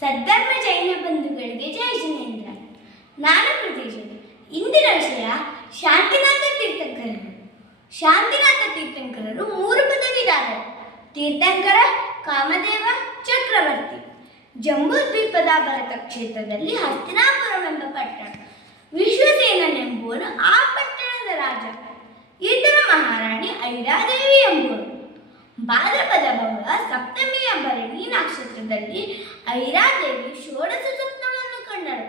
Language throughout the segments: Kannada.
ಸದ್ಧರ್ಮ ಜೈನ ಬಂಧುಗಳಿಗೆ ಜಯ ಜಿನೇಂದ್ರ. ನಾನು ಪ್ರತೀಕ್ಷೆ ಇಂದಿನ ವಿಷಯ ಶಾಂತಿನಾಥ ತೀರ್ಥಂಕರರು. ಶಾಂತಿನಾಥ ತೀರ್ಥಂಕರರು ಮೂರು ಪದವಿದಾರರು. ತೀರ್ಥಂಕರ, ಕಾಮದೇವ, ಚಕ್ರವರ್ತಿ. ಜಂಬೂ ದ್ವೀಪದ ಭರತ ಕ್ಷೇತ್ರದಲ್ಲಿ ಹಸ್ತಿನಾಪುರವೆಂಬ ಪಟ್ಟಣ. ವಿಶ್ವಸೇನನೆಂಬುವನು ಆ ಪಟ್ಟಣದ ರಾಜ. ಈತನ ಮಹಾರಾಣಿ ಎಂಬುವರು ಭಾದ್ರಪದ ಬಹುಳ ಎಂಬ ಭರಣಿ ನಕ್ಷತ್ರದಲ್ಲಿ ಐರಾದೇವಿ ಷೋಡಶ ಸ್ವಪ್ನವನ್ನು ಕಂಡಳು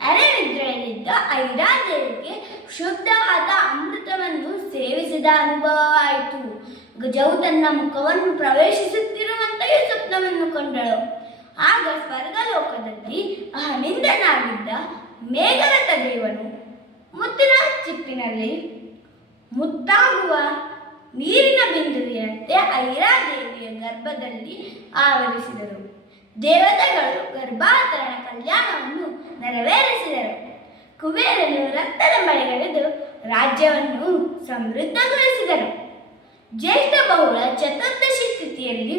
ಅರೆನಿದ್ರೆಯಲ್ಲಿದ್ದ ಐರಾದೇವಿಗೆ ಶುದ್ಧವಾದ ಅಮೃತವನ್ನು ಸೇವಿಸಿದ ಅನುಭವವಾಯಿತು ಗಜವು ತನ್ನ ಮುಖವನ್ನು ಪ್ರವೇಶಿಸುತ್ತಿರುವಂತೆಯೇ ಸ್ವಪ್ನವನ್ನು ಕಂಡಳು. ಆಗ ಸ್ವರ್ಗಲೋಕದಲ್ಲಿ ಅಹನಿಂದನಾಗಿದ್ದ ಮೇಘರಥ ದೇವನು ಮುತ್ತಿನ ಚಿಪ್ಪಿನಲ್ಲಿ ಮುತ್ತಾಗುವ ನೀರಿನ ಬಿಂದುವಿನಂತೆ ಐರಾದೇವಿಯ ಗರ್ಭದಲ್ಲಿ ಆವರಿಸಿದರು. ದೇವತೆಗಳು ಗರ್ಭಾತರಣ ಕಲ್ಯಾಣವನ್ನು ನೆರವೇರಿಸಿದರು. ಕುಬೇರನು ರಕ್ತದ ಮಳೆಗಳೆದು ರಾಜ್ಯವನ್ನು ಸಮೃದ್ಧಗೊಳಿಸಿದರು. ಜ್ಯೇಷ್ಠ ಬಹುಳ ಚತುರ್ದಶಿ ಸ್ಥಿತಿಯಲ್ಲಿ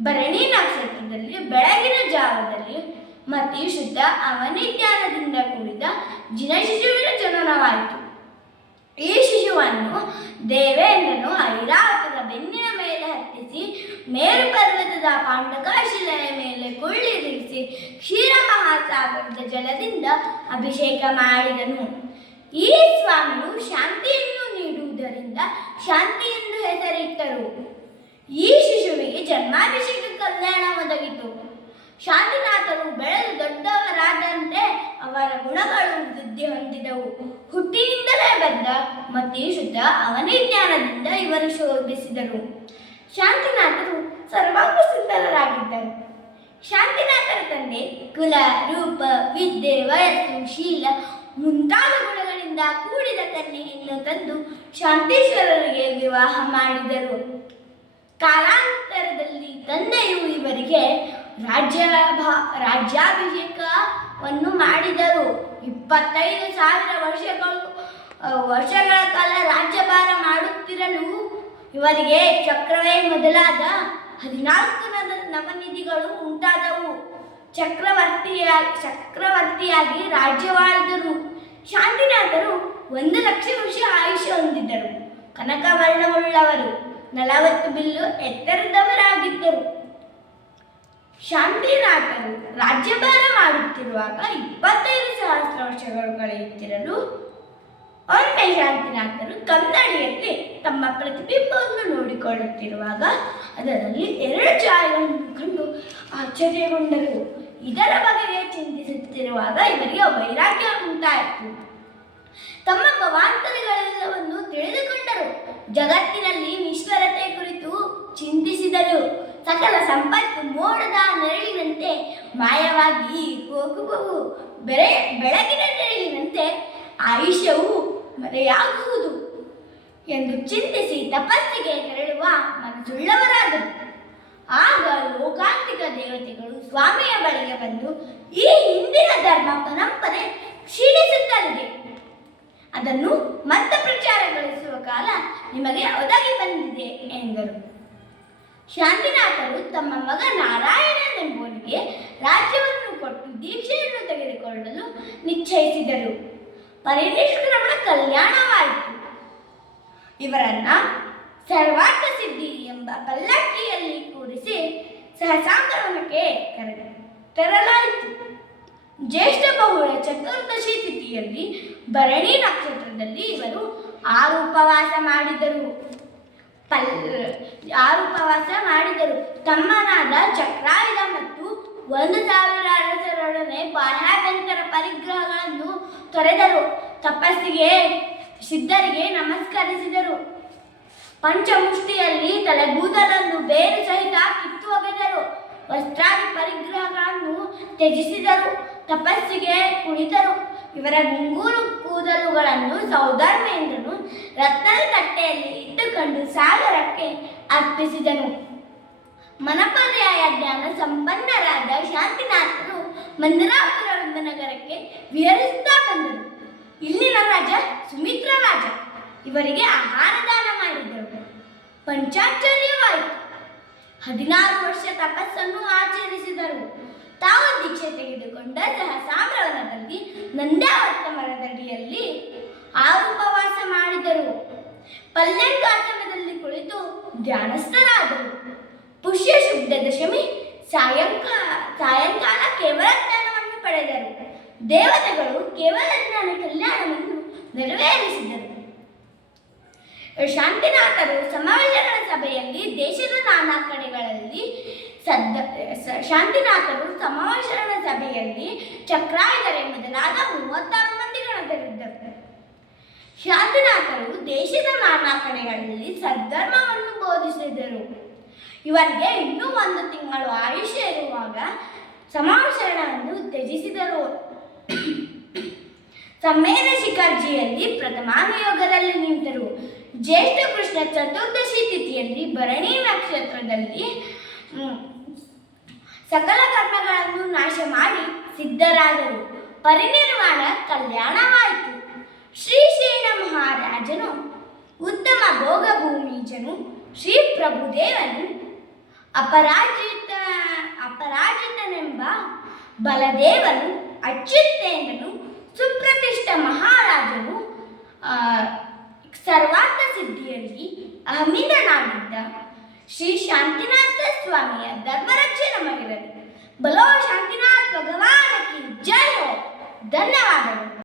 ಭರಣಿ ನಕ್ಷತ್ರದಲ್ಲಿ ಬೆಳಗಿನ ಜಾವದಲ್ಲಿ ಮತಿ ಶುದ್ಧ ಅವನಿತ್ಯಾನದಿಂದ ಕೂಡಿದ ಜಿನಶಿಶುವಿನ ಜನನವಾಯಿತು. ಈ ಶಿಶುವನ್ನು ಐರಾವತದ ಬೆನ್ನಿನ ಮೇಲೆ ಹತ್ತಿಸಿ, ಮೇರು ಪರ್ವತದ ಪಾಂಡಕಾಶಿಲೆಯ ಮೇಲೆ ಕುಳ್ಳಿರಿಸಿ ಕ್ಷೀರ ಮಹಾಸಾಗರದ ಜಲದಿಂದ ಅಭಿಷೇಕ ಮಾಡಿದನು. ಈ ಸ್ವಾಮಿಯು ಶಾಂತಿಯನ್ನು ನೀಡುವುದರಿಂದ ಶಾಂತಿ ಎಂದು ಹೆಸರಿಟ್ಟರು. ಈ ಶಿಶುವಿಗೆ ಜನ್ಮಾಭಿಷೇಕ ಕಲ್ಯಾಣ ಒದಗಿತು. ಶಾಂತಿನಾಥರು ಬೆಳೆದು ದೊಡ್ಡವರಾದಂತೆ ಅವರ ಗುಣಗಳು ವೃದ್ಧಿ ಹೊಂದಿದವು. ಹುಟ್ಟಿನಿಂದಲೇ ಬಂದ ಮತ್ತೆ ಶುದ್ಧ ಅವನೇ ಜ್ಞಾನದಿಂದ ಇವರು ಶೋಭಿಸಿದರು. ಶಾಂತಿನಾಥರು ಸರ್ವಾಂಗ ಸುಂದರರಾಗಿದ್ದರು. ಶಾಂತಿನಾಥರ ತಂದೆ ಕುಲ, ರೂಪ, ವಿದ್ಯೆ, ವಯಸ್ಸು, ಶೀಲ ಮುಂತಾದ ಗುಣಗಳಿಂದ ಕೂಡಿದ ಕನ್ಯೆಯನ್ನು ತಂದು ಶಾಂತೇಶ್ವರರಿಗೆ ವಿವಾಹ ಮಾಡಿದರು. ಕಾಲಾಂತರದಲ್ಲಿ ತಂದೆಯು ಇವರಿಗೆ ರಾಜ್ಯ ರಾಜ್ಯಾಭಿಷೇಕವನ್ನು ಮಾಡಿದರು. ಇಪ್ಪತ್ತೈದು ಸಾವಿರ ವರ್ಷಗಳು ವರ್ಷಗಳ ಕಾಲ ರಾಜ್ಯಭಾರ ಮಾಡುತ್ತಿರಲು ಇವರಿಗೆ ಚಕ್ರವೇ ಮೊದಲಾದ ಹದಿನಾಲ್ಕು ನವನಿಧಿಗಳು ಉಂಟಾದವು. ಚಕ್ರವರ್ತಿಯ, ಚಕ್ರವರ್ತಿಯಾಗಿ ರಾಜ್ಯವಾಳಿದರು. ಶಾಂತಿನಾಥರು ಒಂದು ಲಕ್ಷ ವರ್ಷ ಆಯುಷ್ಯ ಹೊಂದಿದ್ದರು. ಕನಕವರ್ಣವುಳ್ಳವರು ನಲವತ್ತು ಬಿಲ್ಲು ಎತ್ತರದವರಾಗಿದ್ದರು. ಶಾಂತಿನಾಥರು ರಾಜ್ಯಭಾರ ಮಾಡುತ್ತಿರುವಾಗ ಇಪ್ಪತ್ತೈದು ಸಹಸ್ರ ವರ್ಷಗಳು ಕಳೆಯುತ್ತಿರಲು ಒಮ್ಮೆ ಶಾಂತಿನಾಥನು ಕನ್ನಡಿಯಲ್ಲಿ ತಮ್ಮ ಪ್ರತಿಬಿಂಬವನ್ನು ನೋಡಿಕೊಳ್ಳುತ್ತಿರುವಾಗ ಅದರಲ್ಲಿ ಎರಡು ಛಾಯೆಗಳನ್ನು ಕಂಡು ಆಶ್ಚರ್ಯಗೊಂಡರು. ಇದರ ಬಗೆಗೆ ಚಿಂತಿಸುತ್ತಿರುವಾಗ ಇವರಿಗೆ ವೈರಾಗ್ಯ ಉಂಟಾಯಿತು. ತಮ್ಮ ಭವಾಂತರಗಳೆಲ್ಲವನ್ನು ತಿಳಿದುಕೊಂಡರು. ಜಗತ್ತಿನಲ್ಲಿ ನಿಶ್ವರತೆ ಕುರಿತು ಚಿಂತಿಸಿದರು. ಸಕಲ ಸಂಪತ್ತು ಮೋಡದ ನೆರಳಿನಂತೆ ಮಾಯವಾಗಿ ಹೋಗುವವು. ಬೆಳೆ, ಬೆಳಗಿನ ನೆರಳಿನಂತೆ ಆಯುಷ್ಯವು ಮರೆಯಾಗುವುದು ಎಂದು ಚಿಂತಿಸಿ ತಪಸ್ಸಿಗೆ ತೆರಳುವ ಮನಸ್ಸುಳ್ಳವರಾದರು. ಆಗ ಲೋಕಾಂತಿಕ ದೇವತೆಗಳು ಸ್ವಾಮಿಯ ಬಳಿಗೆ ಬಂದು ಈ ಹಿಂದಿನ ಧರ್ಮ ಪರಂಪರೆ ಕ್ಷೀಣಿಸುತ್ತಲಿದೆ. ಅದನ್ನು ಮತ್ತೆ ಪ್ರಚಾರಗೊಳಿಸುವ ಕಾಲ ನಿಮಗೆ ಒದಗಿ ಬಂದಿದೆ ಎಂದರು. ಶಾಂತಿನಾಥರು ತಮ್ಮ ಮಗ ನಾರಾಯಣನೆಂಬುವನಿಗೆ ರಾಜ್ಯವನ್ನು ಕೊಟ್ಟು ದೀಕ್ಷೆಯನ್ನು ತೆಗೆದುಕೊಳ್ಳಲು ನಿಶ್ಚಯಿಸಿದರು. ಪರಿನಿಷ್ಕ್ರಮಣ ಕಲ್ಯಾಣವಾಯಿತು. ಇವರನ್ನ ಸರ್ವಾರ್ಥ ಸಿದ್ಧಿ ಎಂಬ ಪಲ್ಲಕ್ಕಿಯಲ್ಲಿ ಕೂರಿಸಿ ಸಹಸಾಂಗಮನಕ್ಕೆ ಕರೆದ, ತರಲಾಯಿತು. ಜ್ಯೇಷ್ಠ ಬಹುಳ ಚತುರ್ದಶಿ ತಿಥಿಯಲ್ಲಿ ಭರಣಿ ನಕ್ಷತ್ರದಲ್ಲಿ ಇವರು ಆರು ಉಪವಾಸ ಮಾಡಿದರು. ಪಲ್ ಆರು ಉಪವಾಸ ಮಾಡಿದರು. ತಮ್ಮನಾದ ಚಕ್ರಾಯುಧ ಮತ್ತು ಒಂದು ಸಾವಿರ ಅರಸರೊಡನೆ ಬಾಹ್ಯಾಭ್ಯಂತರ ಪರಿಗ್ರಹಗಳನ್ನು ತೊರೆದರು. ತಪಸ್ಸಿಗೆ ಸಿದ್ಧರಿಗೆ ನಮಸ್ಕರಿಸಿದರು. ಪಂಚಮುಷ್ಟಿಯಲ್ಲಿ ತಲೆಗೂದಲನ್ನು ಬೇರು ಸಹಿತ ಕಿತ್ತು ಒಗೆದರು ವಸ್ತ್ರಾದಿ ಪರಿಗ್ರಹಗಳನ್ನು ತ್ಯಜಿಸಿದರು. ತಪಸ್ಸಿಗೆ ಕುಳಿತರು ಇವರ ಗುಂಗೂರು ಕೂದಲುಗಳನ್ನು ಸೌಧರ್ಮೇಂದ್ರನು ರತ್ನದ ತಟ್ಟೆಯಲ್ಲಿ ಇಟ್ಟುಕೊಂಡು ಸಾಗರಕ್ಕೆ ಅರ್ಪಿಸಿದನು. ಮನಪರ್ಯಾಯ ಜ್ಞಾನ ಸಂಪನ್ನರಾದ ಶಾಂತಿನಾಥರು ಮಂದಿರಾಪುರವೆಂಬ ನಗರಕ್ಕೆ ವಿಹರಿಸುತ್ತಾ ಬಂದರು ಇಲ್ಲಿನ ರಾಜ ಸುಮಿತ್ರ ರಾಜ. ಇವರಿಗೆ ಆಹಾರ ದಾನ ಮಾಡಿದರು ಪಂಚಾಚಾರ್ಯವಾಯಿತು. ಹದಿನಾರು ವರ್ಷ ತಪಸ್ಸನ್ನು ಆಚರಿಸಿದರು. ತಾವು ದೀಕ್ಷೆ ತೆಗೆದುಕೊಂಡ ಸಹ ನಂದ್ಯಾವರ್ತ ಮರದಡಿಯಲ್ಲಿ ಆರುಪವಾಸ ಮಾಡಿದರು. ಪಲ್ಲೆಂಗಾಶ್ರಮದಲ್ಲಿ ಕುಳಿತು ಧ್ಯಾನಸ್ಥರಾದರು. ಪುಷ್ಯ ಶುದ್ಧ ದಶಮಿ ಸಾಯಂಕಾಲ ಸಾಯಂಕಾಲ ಕೇವಲ ಜ್ಞಾನವನ್ನು ಪಡೆದರು. ದೇವತೆಗಳು ಕೇವಲ ಜ್ಞಾನ ಕಲ್ಯಾಣವನ್ನು ನೆರವೇರಿಸಿದರು. ಶಾಂತಿನಾಥರು ಸಮಾವೇಶಗಳ ಸಭೆಯಲ್ಲಿ ದೇಶದ ನಾನಾ ಕಡೆಗಳಲ್ಲಿ ಸದ್ದ ಶಾಂತಿನಾಥರು ಸಮಾಶರಣ ಸಭೆಯಲ್ಲಿ ಚಕ್ರಾಯುಧರೆ ಮೊದಲಾದ ಮೂವತ್ತಾರು ಮಂದಿ ಗಣದರಿದ್ದರು ಶಾಂತಿನಾಥರು ದೇಶದ ನಾನಾ ಕಡೆಗಳಲ್ಲಿ ಸದ್ಧರ್ಮವನ್ನು ಬೋಧಿಸಿದರು. ಇವರಿಗೆ ಇನ್ನೂ ಒಂದು ತಿಂಗಳು ಆಯುಷ್ಯ ಇರುವಾಗ ಸಮಾವೇಶಗಳನ್ನು ತ್ಯಜಿಸಿದರು. ಸಮ್ಮೇನ ಶಿಖರ್ಜಿಯಲ್ಲಿ ಪ್ರಥಮಾನುಯೋಗದಲ್ಲಿ ನಿಂತರು. ಜ್ಯೇಷ್ಠ ಕೃಷ್ಣ ಚತುರ್ದಶಿ ತಿಥಿಯಲ್ಲಿ ಭರಣಿ ನಕ್ಷತ್ರದಲ್ಲಿ ಸಕಲ ಕರ್ಮಗಳನ್ನು ನಾಶ ಮಾಡಿ ಸಿದ್ಧರಾದರು. ಪರಿನಿರ್ವಾಣ ಕಲ್ಯಾಣವಾಯಿತು. ಶೇಣ ಮಹಾರಾಜನು ಉತ್ತಮ ಭೋಗಭೂಮಿಜನು ಶ್ರೀ ಪ್ರಭುದೇವನು ಅಪರಾಜಿತ, ಅಪರಾಜಿತನೆಂಬ ಬಲದೇವನು ಅಚ್ಯುತೇಂದ್ರನು ಸುಪ್ರತಿಷ್ಠ ಮಹಾರಾಜನು ಸರ್ವಾರ್ಥ ಸಿದ್ಧಿಯಲ್ಲಿ ಅಹಮಿದನಾಗಿದ್ದ ಶ್ರೀ ಶಾಂತಿನಾಥ ಸ್ವಾಮಿಯ ಧರ್ಮರಕ್ಷೆ ನಮಗಿರಲಿ ಬಲೋ ಶಾಂತಿನಾಥ್ ಭಗವಾನ ಕಿ ಜೈ ಹೋ ಧನ್ಯವಾದಗಳು